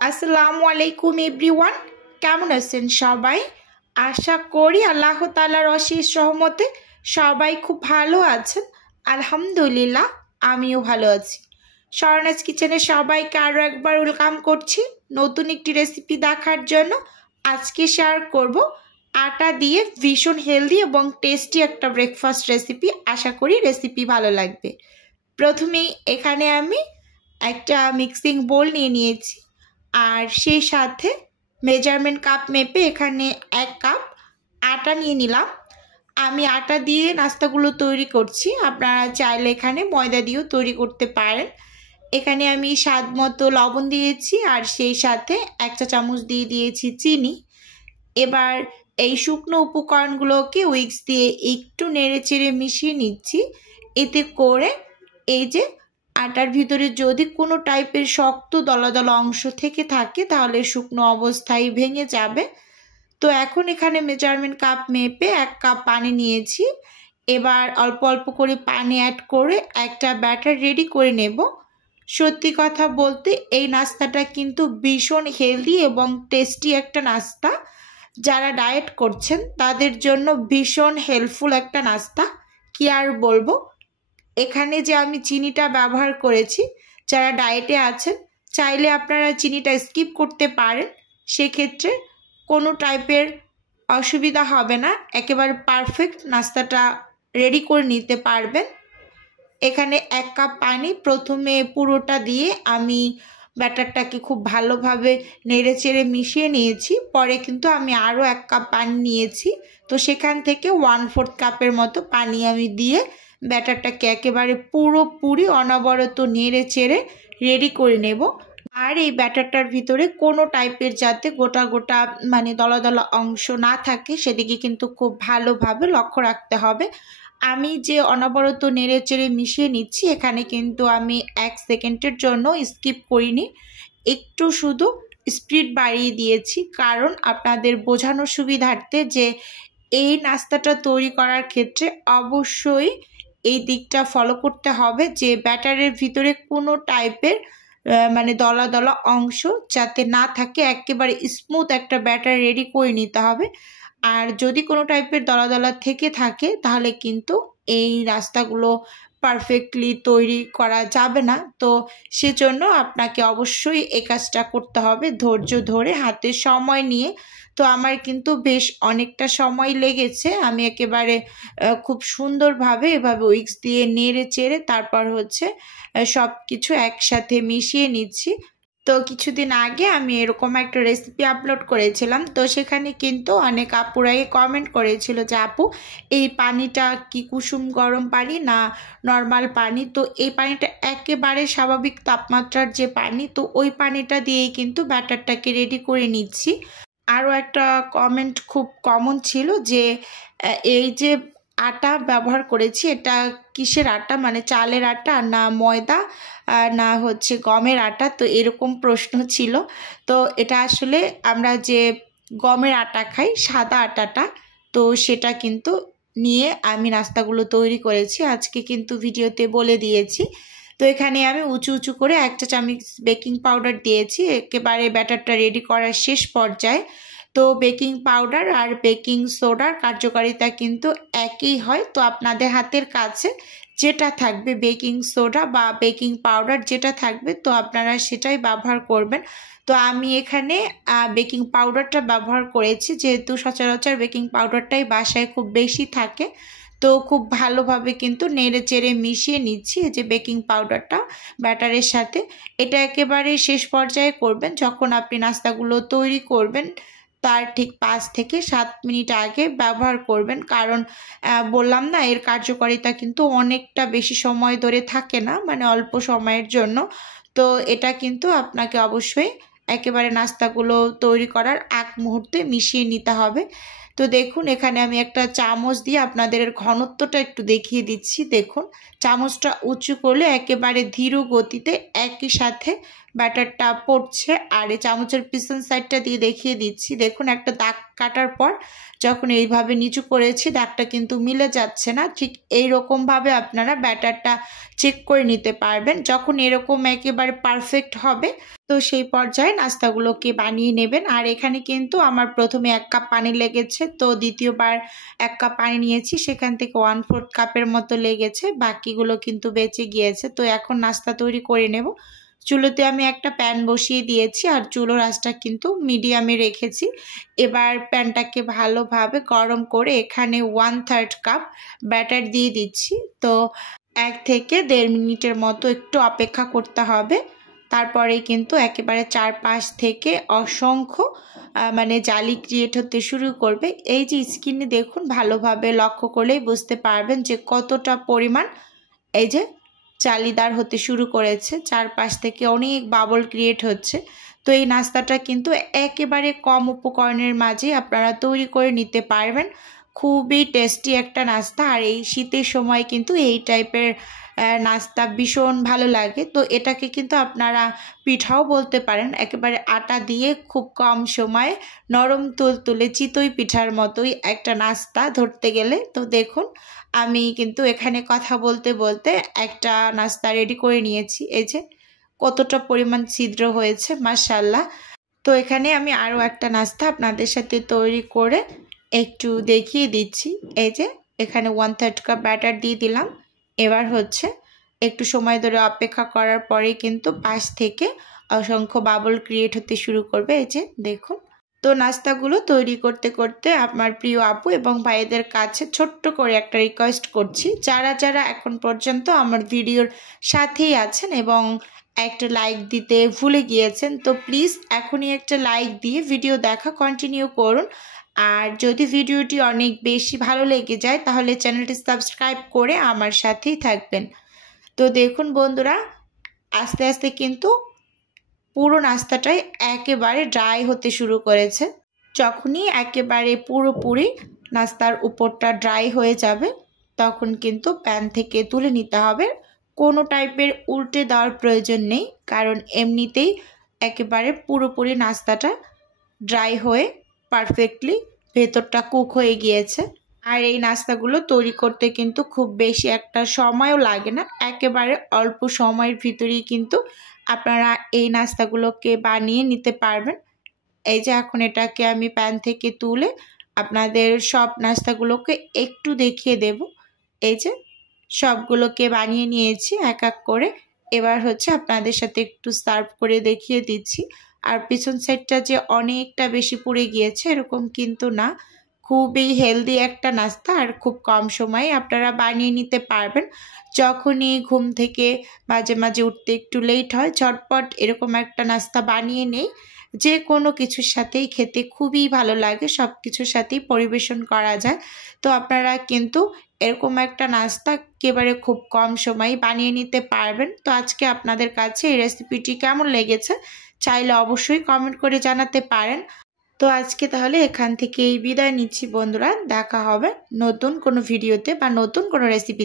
আসসালামু আলাইকুম এভরিওয়ান, কেমন আছেন সবাই? আশা করি আল্লাহ তাআলার অশেষ রহমতে সবাই খুব ভালো আছেন। আলহামদুলিল্লাহ, আমিও ভালো আছি। স্বর্ণাজ কিচেনে সবাইকে আরও একবার ওয়েলকাম করছি নতুন একটি রেসিপি দেখার জন্য। আজকে শেয়ার করব আটা দিয়ে ভীষণ হেলদি এবং টেস্টি একটা ব্রেকফাস্ট রেসিপি। আশা করি রেসিপি ভালো লাগবে। প্রথমেই এখানে আমি একটা মিক্সিং বোল নিয়ে নিয়েছি, আর সেই সাথে মেজারমেন্ট কাপ মেপে এখানে 1 কাপ আটা নিয়ে নিলাম। আমি আটা দিয়ে নাস্তাগুলো তৈরি করছি, আপনারা চাইলে এখানে ময়দা দিয়েও তৈরি করতে পারেন। এখানে আমি স্বাদ মতো লবণ দিয়েছি, আর সেই সাথে 1 চা চামচ দিয়ে দিয়েছি চিনি। এবার এই শুকনো উপকরণগুলোকে উইক্স দিয়ে একটু নেড়ে চেড়ে মিশিয়ে নিচ্ছি। এতে করে এই যে আটার ভিতরে যদি কোনো টাইপের শক্ত দলা দলা অংশ থেকে থাকে তাহলে শুকনো অবস্থায় ভেঙে যাবে। তো এখন এখানে মেজারমেন্ট কাপ মেপে 1 কাপ পানি নিয়েছি। এবার অল্প অল্প করে পানি অ্যাড করে একটা ব্যাটার রেডি করে নেব। সত্যি কথা বলতে এই নাস্তাটা কিন্তু ভীষণ হেলদি এবং টেস্টি একটা নাস্তা। যারা ডায়েট করছেন তাদের জন্য ভীষণ হেল্পফুল একটা নাস্তা। কি আর বলবো, এখানে যে আমি চিনিটা ব্যবহার করেছি, যারা ডায়েটে আছেন চাইলে আপনারা চিনিটা স্কিপ করতে পারেন, সেক্ষেত্রে কোনো টাইপের অসুবিধা হবে না, একেবারে পারফেক্ট নাস্তাটা রেডি করে নিতে পারবেন। এখানে 1 কাপ পানি প্রথমে পুরোটা দিয়ে আমি ব্যাটারটাকে খুব ভালোভাবে নেড়ে চেড়ে মিশিয়ে নিয়েছি। পরে কিন্তু আমি আরও 1 কাপ পানি নিয়েছি, তো সেখান থেকে 1/4 কাপের মতো পানি আমি দিয়ে ব্যাটারটাকে একেবারে পুরোপুরি অনবরত নেড়ে চেড়ে রেডি করে নেব। আর এই ব্যাটারটার ভিতরে কোনো টাইপের যাতে গোটা গোটা মানে দলা দলা অংশ না থাকে সেদিকে কিন্তু খুব ভালোভাবে লক্ষ্য রাখতে হবে। আমি যে অনবরত নেড়ে চেড়ে মিশিয়ে নিচ্ছি, এখানে কিন্তু আমি 1 সেকেন্ডের জন্য স্কিপ করিনি, একটু শুধু স্পিড বাড়িয়ে দিয়েছি, কারণ আপনাদের বোঝানোর সুবিধার্থে যে এই নাস্তাটা তৈরি করার ক্ষেত্রে অবশ্যই এই দিকটা ফলো করতে হবে যে ব্যাটারের ভিতরে কোনো টাইপের মানে দলা দলা অংশ যাতে না থাকে, একেবারে স্মুথ একটা ব্যাটার রেডি করে নিতে হবে। আর যদি কোনো টাইপের দলা দলা থেকে থাকে তাহলে কিন্তু এই নাস্তাগুলো পারফেক্টলি তৈরি করা যাবে না। তো সেজন্য আপনাকে অবশ্যই এই কাজটা করতে হবে ধৈর্য ধরে, হাতে সময় নিয়ে। তো আমার কিন্তু বেশ অনেকটা সময় লেগেছে। আমি একেবারে খুব সুন্দরভাবে এভাবে উইক্স দিয়ে নেড়ে চেড়ে তারপর সব কিছু একসাথে মিশিয়ে নিচ্ছি। তো কিছুদিন আগে আমি এরকম একটা রেসিপি আপলোড করেছিলাম, তো সেখানে কিন্তু অনেক আপুরাই কমেন্ট করেছিল যে আপু এই পানিটা কি কুসুম গরম পানি না নর্মাল পানি। তো এই পানিটা একেবারে স্বাভাবিক তাপমাত্রার যে পানি, তো ওই পানিটা দিয়েই কিন্তু ব্যাটারটাকে রেডি করে নিচ্ছি। আরও একটা কমেন্ট খুব কমন ছিল যে এই যে আটা ব্যবহার করেছি এটা কিসের আটা, মানে চালের আটা না ময়দা না গমের আটা, তো এরকম প্রশ্ন ছিল। তো এটা আসলে আমরা যে গমের আটা খাই সাদা আটাটা, তো সেটা কিন্তু নিয়ে আমি নাস্তাগুলো তৈরি করেছি, আজকে কিন্তু ভিডিওতে বলে দিয়েছি। তো এখানে আমি উঁচু উঁচু করে 1 চা চামচ বেকিং পাউডার দিয়েছি একেবারে ব্যাটারটা রেডি করার শেষ পর্যায়ে। তো বেকিং পাউডার আর বেকিং সোডার কার্যকারিতা কিন্তু একই হয়, তো আপনাদের হাতের কাছে যেটা থাকবে বেকিং সোডা বা বেকিং পাউডার যেটা থাকবে তো আপনারা সেটাই ব্যবহার করবেন। তো আমি এখানে বেকিং পাউডারটা ব্যবহার করেছি, যেহেতু সচরাচর বেকিং পাউডারটাই বাসায় খুব বেশি থাকে। তো খুব ভালোভাবে কিন্তু নেড়ে চেড়ে মিশিয়ে নিচ্ছি এই যে বেকিং পাউডারটা ব্যাটারের সাথে। এটা একেবারে শেষ পর্যায়ে করবেন যখন আপনি নাস্তাগুলো তৈরি করবেন, তার ঠিক 5 থেকে 7 মিনিট আগে ব্যবহার করবেন, কারণ বললাম না এর কার্যকারিতা কিন্তু অনেকটা বেশি সময় ধরে থাকে না, মানে অল্প সময়ের জন্য। তো এটা কিন্তু আপনাকে অবশ্যই একেবারে নাস্তাগুলো তৈরি করার আগ মুহূর্তে মিশিয়ে নিতে হবে। তো দেখুন এখানে আমি একটা চামচ দিয়ে আপনাদের ঘনত্বটা একটু দেখিয়ে দিচ্ছি। দেখুন চামচটা উঁচু করলে একেবারে ধীর গতিতে একই সাথে ব্যাটারটা পড়ছে। আর এই চামচের পিছন সাইডটা দিয়ে দেখিয়ে দিচ্ছি, দেখুন একটা দাগ কাটার পর যখন এইভাবে নিচু করেছি দাগটা কিন্তু মিলে যাচ্ছে না। ঠিক এইরকমভাবে আপনারা ব্যাটারটা চেক করে নিতে পারবেন। যখন এরকম একেবারে পারফেক্ট হবে তো সেই পর্যায়ে নাস্তাগুলোকে বানিয়ে নেবেন। আর এখানে কিন্তু আমার প্রথমে 1 কাপ পানি লেগেছে, তো দ্বিতীয়বার 1 কাপ পানি নিয়েছি, সেখান থেকে 1/4 কাপের মতো লেগেছে, বাকিগুলো কিন্তু বেঁচে গিয়েছে। তো এখন নাস্তা তৈরি করে নেব। চুলোতে আমি একটা প্যান বসিয়ে দিয়েছি আর চুলোর আঁচটা কিন্তু মিডিয়ামে রেখেছি। এবার প্যানটাকে ভালোভাবে গরম করে এখানে 1/3 কাপ ব্যাটার দিয়ে দিচ্ছি। তো 1 থেকে 1.5 মিনিটের মতো একটু অপেক্ষা করতে হবে। তারপরেই কিন্তু একেবারে চারপাশ থেকে অসংখ্য জালি ক্রিয়েট হতে শুরু করবে। এই যে স্কিনে দেখুন, ভালোভাবে লক্ষ্য করলেই বুঝতে পারবেন যে কতটা পরিমাণ এই যে জালিদার হতে শুরু করেছে, চারপাশ থেকে অনেক বাবল ক্রিয়েট হচ্ছে। তো এই নাস্তাটা কিন্তু একেবারে কম উপকরণের মাঝে আপনারা তৈরি করে নিতে পারবেন। খুবই টেস্টি একটা নাস্তা। আর এই শীতের সময় কিন্তু এই টাইপের নাস্তা ভীষণ ভালো লাগে। তো এটাকে কিন্তু আপনারা পিঠাও বলতে পারেন, একেবারে আটা দিয়ে খুব কম সময়ে নরম তুলতুলে চিতই পিঠার মতোই একটা নাস্তা ধরতে গেলে। তো দেখুন আমি কিন্তু এখানে কথা বলতে বলতে একটা নাস্তা রেডি করে নিয়েছি। এই যে কতটা পরিমাণ ছিদ্র হয়েছে, মাশাআল্লাহ। তো এখানে আমি আরও একটা নাস্তা আপনাদের সাথে তৈরি করে একটু দেখিয়ে দিচ্ছি। এই যে এখানে 1/3 কাপ ব্যাটার দিয়ে দিলাম। এবার হচ্ছে একটু সময় ধরে অপেক্ষা করার পরে কিন্তু পাশ থেকে অসংখ্য বাবল ক্রিয়েট হতে শুরু করবে। এই যে দেখুন। তো নাস্তাগুলো তৈরি করতে করতে আমার প্রিয় আপু এবং ভাইদের কাছে ছোট্ট করে একটা রিকোয়েস্ট করছি, যারা যারা এখন পর্যন্ত আমার ভিডিওর সাথেই আছেন এবং একটা লাইক দিতে ভুলে গিয়েছেন, তো প্লিজ এখনই একটা লাইক দিয়ে ভিডিও দেখা কন্টিনিউ করুন। আর যদি ভিডিওটি অনেক বেশি ভালো লেগে যায় তাহলে চ্যানেলটি সাবস্ক্রাইব করে আমার সাথেই থাকবেন। তো দেখুন বন্ধুরা, আস্তে আস্তে কিন্তু পুরো নাস্তাটাই একেবারে ড্রাই হতে শুরু করেছে। যখনই একেবারে পুরোপুরি নাস্তার উপরটা ড্রাই হয়ে যাবে তখন কিন্তু প্যান থেকে তুলে নিতে হবে। কোনো টাইপের উল্টে দেওয়ার প্রয়োজন নেই, কারণ এমনিতেই একেবারে পুরোপুরি নাস্তাটা ড্রাই হয়ে পারফেক্টলি ভেতরটা কুক হয়ে গিয়েছে। আর এই নাস্তাগুলো তৈরি করতে কিন্তু খুব বেশি একটা সময়ও লাগে না, একেবারে অল্প সময়ের ভিতরেই কিন্তু আপনারা এই নাস্তাগুলোকে বানিয়ে নিতে পারবেন। এই যে এখন এটাকে আমি প্যান থেকে তুলে আপনাদের সব নাস্তাগুলোকে একটু দেখিয়ে দেব। এই যে সবগুলোকে বানিয়ে নিয়েছি এক এক করে। এবার হচ্ছে আপনাদের সাথে একটু সার্ভ করে দেখিয়ে দিচ্ছি। আর পিছন সাইডটা যে অনেকটা বেশি পুড়ে গিয়েছে এরকম কিন্তু না, খুবই হেলদি একটা নাস্তা। আর খুব কম সময়ে আপনারা বানিয়ে নিতে পারবেন। যখনই ঘুম থেকে মাঝে মাঝে উঠতে একটু লেট হয়, ঝটপট এরকম একটা নাস্তা বানিয়ে নেই, যে কোনো কিছুর সাথেই খেতে খুবই ভালো লাগে, সব কিছুর সাথেই পরিবেশন করা যায়। তো আপনারা কিন্তু এরকম একটা নাস্তা একেবারে খুব কম সময়ে বানিয়ে নিতে পারবেন। তো আজকে আপনাদের কাছে এই রেসিপিটি কেমন লেগেছে চাইলে অবশ্যই কমেন্ট করে জানাতে পারেন। তো আজকে তাহলে এখান থেকেই বিদায় নিচ্ছি বন্ধুরা, দেখা হবে নতুন কোনো ভিডিওতে বা নতুন কোনো রেসিপি।